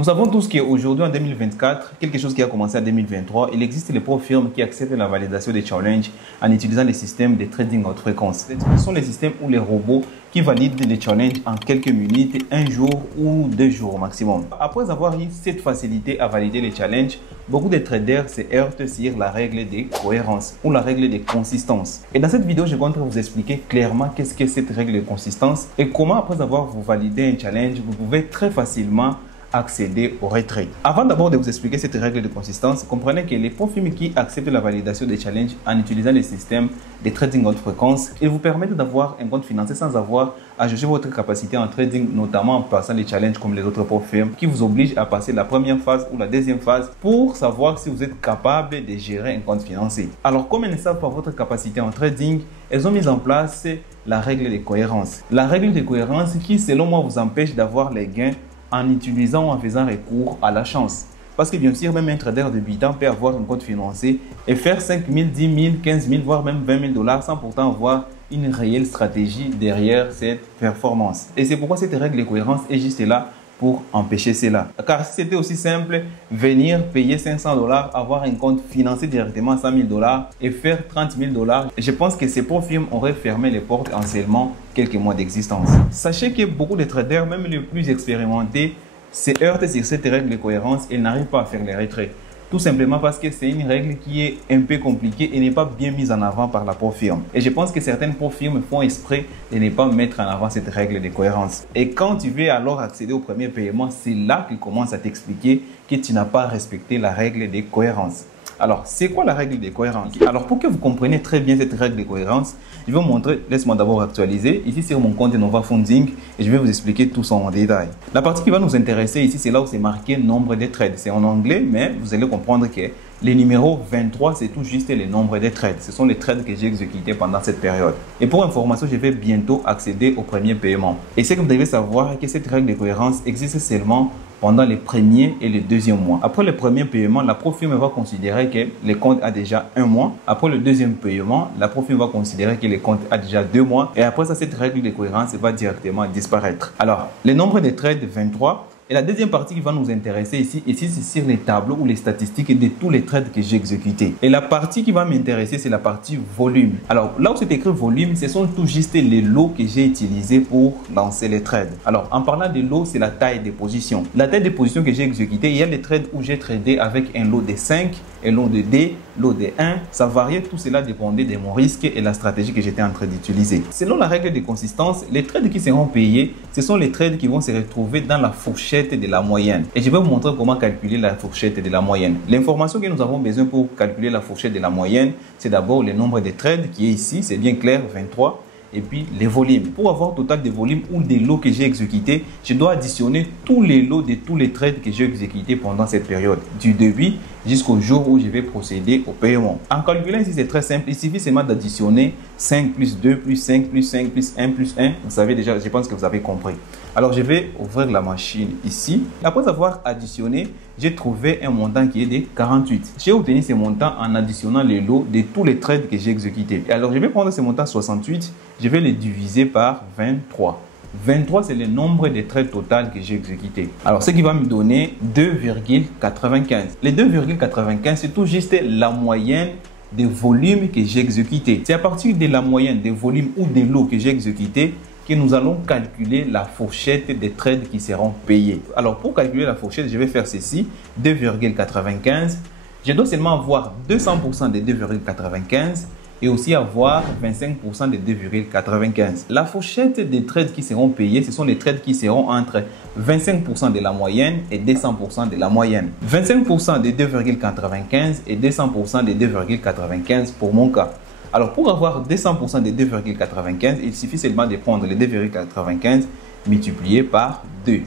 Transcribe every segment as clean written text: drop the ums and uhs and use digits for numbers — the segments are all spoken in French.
Nous savons tous qu'aujourd'hui, en 2024, quelque chose qui a commencé en 2023, il existe les propres firmes qui acceptent la validation des challenges en utilisant les systèmes de trading haute fréquence. Ce sont les systèmes ou les robots qui valident les challenges en quelques minutes, un jour ou 2 jours au maximum. Après avoir eu cette facilité à valider les challenges, beaucoup de traders se heurtent sur la règle de cohérence ou la règle de consistance. Et dans cette vidéo, je compte vous expliquer clairement qu'est-ce que cette règle de consistance et comment, après avoir validé un challenge, vous pouvez très facilement accéder au retrait. Avant d'abord de vous expliquer cette règle de consistance, comprenez que les profils qui acceptent la validation des challenges en utilisant les systèmes de trading haute fréquence, ils vous permettent d'avoir un compte financier sans avoir à juger votre capacité en trading, notamment en passant les challenges comme les autres profils qui vous obligent à passer la première phase ou la deuxième phase pour savoir si vous êtes capable de gérer un compte financier. Alors, comme elles ne savent pas votre capacité en trading, elles ont mis en place la règle de cohérence. La règle de cohérence qui, selon moi, vous empêche d'avoir les gains en utilisant ou en faisant recours à la chance. Parce que bien sûr, même un trader débutant peut avoir un compte financier et faire 5 000, 10 000, 15 000, voire même 20 000 dollars sans pourtant avoir une réelle stratégie derrière cette performance. Et c'est pourquoi cette règle de cohérence est juste là pour empêcher cela. Car si c'était aussi simple, venir payer 500 dollars, avoir un compte financier directement à 100 000 dollars et faire 30 000 dollars, je pense que ces pauvres firmes auraient fermé les portes en seulement quelques mois d'existence. Sachez que beaucoup de traders, même les plus expérimentés, se heurtent sur cette règle de cohérence et n'arrivent pas à faire les retraits. Tout simplement parce que c'est une règle qui est un peu compliquée et n'est pas bien mise en avant par la pro firme. Et je pense que certaines pro firmes font exprès de ne pas mettre en avant cette règle de cohérence. Et quand tu veux alors accéder au premier paiement, c'est là qu'ils commencent à t'expliquer que tu n'as pas respecté la règle de cohérence. Alors, c'est quoi la règle de cohérence? Alors, pour que vous compreniez très bien cette règle de cohérence, je vais vous montrer, laisse-moi d'abord actualiser, ici sur mon compte Nova Funding, et je vais vous expliquer tout ça en détail. La partie qui va nous intéresser ici, c'est là où c'est marqué nombre de trades. C'est en anglais, mais vous allez comprendre que les numéros 23, c'est tout juste le nombre de trades. Ce sont les trades que j'ai exécutés pendant cette période. Et pour information, je vais bientôt accéder au premier paiement. Et c'est que vous devez savoir que cette règle de cohérence existe seulement pendant les premiers et les deuxièmes mois. Après le premier paiement, la pro firme va considérer que le compte a déjà 1 mois. Après le deuxième paiement, la pro firme va considérer que le compte a déjà 2 mois. Et après ça, cette règle de cohérence va directement disparaître. Alors, le nombre de trades 23. Et la deuxième partie qui va nous intéresser ici, c'est sur les tableaux ou les statistiques de tous les trades que j'ai exécutés. Et la partie qui va m'intéresser, c'est la partie volume. Alors, là où c'est écrit volume, ce sont tout juste les lots que j'ai utilisés pour lancer les trades. Alors, en parlant de lots, c'est la taille des positions. La taille des positions que j'ai exécutées, il y a les trades où j'ai tradé avec un lot de 5, un lot de D, lot de 1. Ça variait, tout cela dépendait de mon risque et la stratégie que j'étais en train d'utiliser. Selon la règle de consistance, les trades qui seront payés, ce sont les trades qui vont se retrouver dans la fourchette de la moyenne. Et je vais vous montrer comment calculer la fourchette de la moyenne. L'information que nous avons besoin pour calculer la fourchette de la moyenne, c'est d'abord le nombre de trades qui est ici, c'est bien clair, 23. Et puis les volumes. Pour avoir total de volumes ou des lots que j'ai exécutés, je dois additionner tous les lots de tous les trades que j'ai exécutés pendant cette période, du début jusqu'au jour où je vais procéder au paiement. En calculant ici, c'est très simple. Il suffit seulement d'additionner 5 plus 2 plus 5 plus 5 plus 1 plus 1. Vous savez déjà, je pense que vous avez compris. Alors, je vais ouvrir la machine ici. Après avoir additionné, j'ai trouvé un montant qui est de 48. J'ai obtenu ce montant en additionnant les lots de tous les trades que j'ai exécutés. Et alors, je vais prendre ce montant 68. Je vais le diviser par 23. 23, c'est le nombre de trades total que j'ai exécuté. Alors, ce qui va me donner 2,95. Les 2,95, c'est tout juste la moyenne des volumes que j'ai exécutés. C'est à partir de la moyenne des volumes ou des lots que j'ai exécutés que nous allons calculer la fourchette des trades qui seront payés. Alors, pour calculer la fourchette, je vais faire ceci, 2,95. Je dois seulement avoir 200% de 2,95 et aussi avoir 25% de 2,95. La fourchette des trades qui seront payés, ce sont les trades qui seront entre 25% de la moyenne et 200% de la moyenne. 25% de 2,95 et 200% de 2,95 pour mon cas. Alors, pour avoir 200% de 2,95, il suffit seulement de prendre les 2,95 multiplié par 2.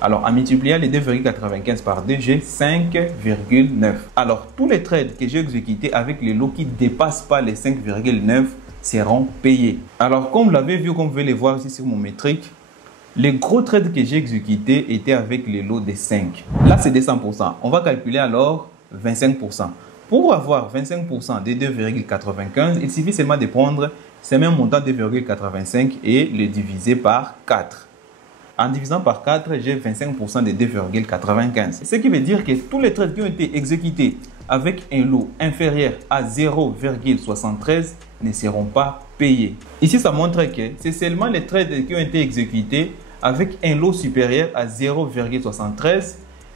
Alors, en multipliant les 2,95 par 2, j'ai 5,9. Alors, tous les trades que j'ai exécutés avec les lots qui ne dépassent pas les 5,9 seront payés. Alors, comme vous l'avez vu, comme vous pouvez le voir ici sur mon métrique, les gros trades que j'ai exécutés étaient avec les lots de 5. Là, c'est 200%. On va calculer alors 25%. Pour avoir 25% de 2,95, il suffit seulement de prendre ce même montant 2,85 et le diviser par 4. En divisant par 4, j'ai 25% de 2,95. Ce qui veut dire que tous les trades qui ont été exécutés avec un lot inférieur à 0,73 ne seront pas payés. Ici, ça montre que c'est seulement les trades qui ont été exécutés avec un lot supérieur à 0,73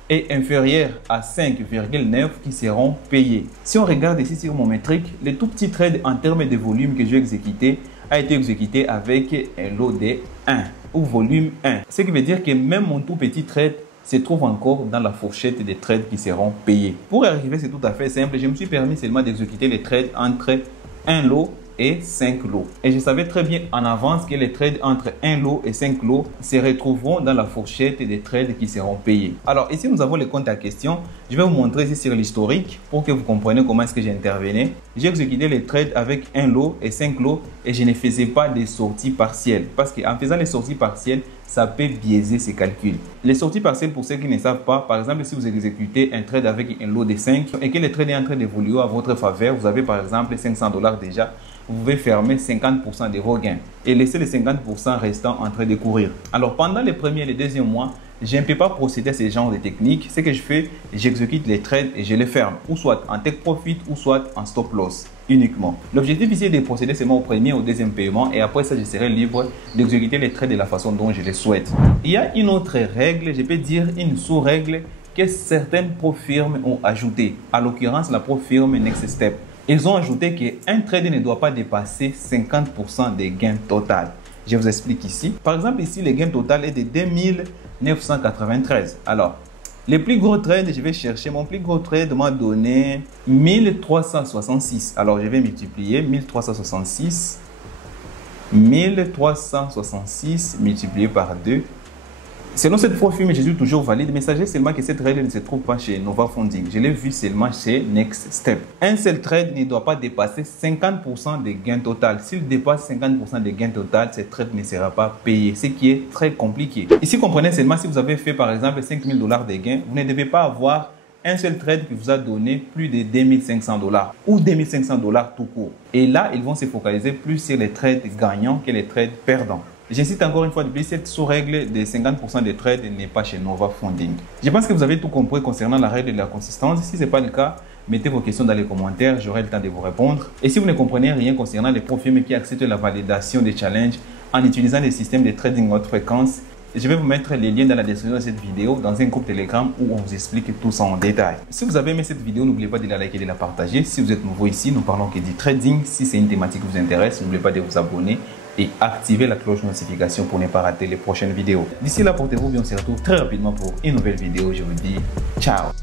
et inférieur à 5,9 qui seront payés. Si on regarde ici sur mon métrique, le tout petit trade en termes de volume que j'ai exécuté a été exécuté avec un lot de 1 ou volume 1. Ce qui veut dire que même mon tout petit trade se trouve encore dans la fourchette des trades qui seront payés. Pour y arriver, c'est tout à fait simple. Je me suis permis seulement d'exécuter les trades entre un lot et 5 lots. Et je savais très bien en avance que les trades entre 1 lot et 5 lots se retrouveront dans la fourchette des trades qui seront payés. Alors ici, nous avons le compte à question. Je vais vous montrer ici sur l'historique pour que vous compreniez comment est-ce que j'intervenais. J'ai exécuté les trades avec 1 lot et 5 lots et je ne faisais pas des sorties partielles. Parce qu'en faisant les sorties partielles, ça peut biaiser ces calculs. Les sorties partielles, pour ceux qui ne savent pas, par exemple, si vous exécutez un trade avec un lot de 5 et que le trade est en train d'évoluer à votre faveur, vous avez par exemple $500 déjà, vous pouvez fermer 50% de vos gains et laisser les 50% restants en train de courir. Alors pendant les premiers et les deuxièmes mois, je ne peux pas procéder à ce genre de technique. Ce que je fais, j'exécute les trades et je les ferme, ou soit en take profit ou soit en stop loss uniquement. L'objectif ici est de procéder seulement au premier ou au deuxième paiement et après ça, je serai libre d'exécuter les trades de la façon dont je les souhaite. Il y a une autre règle, je peux dire une sous-règle que certaines pro-firmes ont ajoutée, à l'occurrence la pro-firme Next Step. Ils ont ajouté qu'un trade ne doit pas dépasser 50% des gains total. Je vous explique ici. Par exemple, ici, le gain total est de 2993. Alors, les plus gros trades, je vais chercher. Mon plus gros trade m'a donné 1366. Alors, je vais multiplier 1366 multiplié par 2. Selon cette pro-firme, je suis toujours valide, mais sachez seulement que cette règle ne se trouve pas chez Nova Funding. Je l'ai vu seulement chez Next Step. Un seul trade ne doit pas dépasser 50% des gains total. S'il dépasse 50% des gains total, ce trade ne sera pas payé, ce qui est très compliqué. Ici, comprenez seulement si vous avez fait par exemple $5000 de gains, vous ne devez pas avoir un seul trade qui vous a donné plus de $2500 ou $2500 tout court. Et là, ils vont se focaliser plus sur les trades gagnants que les trades perdants. J'insiste encore une fois de plus, cette sous-règle de 50% des trades n'est pas chez Nova Funding. Je pense que vous avez tout compris concernant la règle de la consistance. Si ce n'est pas le cas, mettez vos questions dans les commentaires, j'aurai le temps de vous répondre. Et si vous ne comprenez rien concernant les pro-firmes qui acceptent la validation des challenges en utilisant des systèmes de trading haute fréquence, je vais vous mettre les liens dans la description de cette vidéo dans un groupe Telegram où on vous explique tout ça en détail. Si vous avez aimé cette vidéo, n'oubliez pas de la liker et de la partager. Si vous êtes nouveau ici, nous parlons que du trading. Si c'est une thématique qui vous intéresse, n'oubliez pas de vous abonner et activer la cloche de notification pour ne pas rater les prochaines vidéos. D'ici là, portez-vous bien, on se retrouve très rapidement pour une nouvelle vidéo. Je vous dis ciao.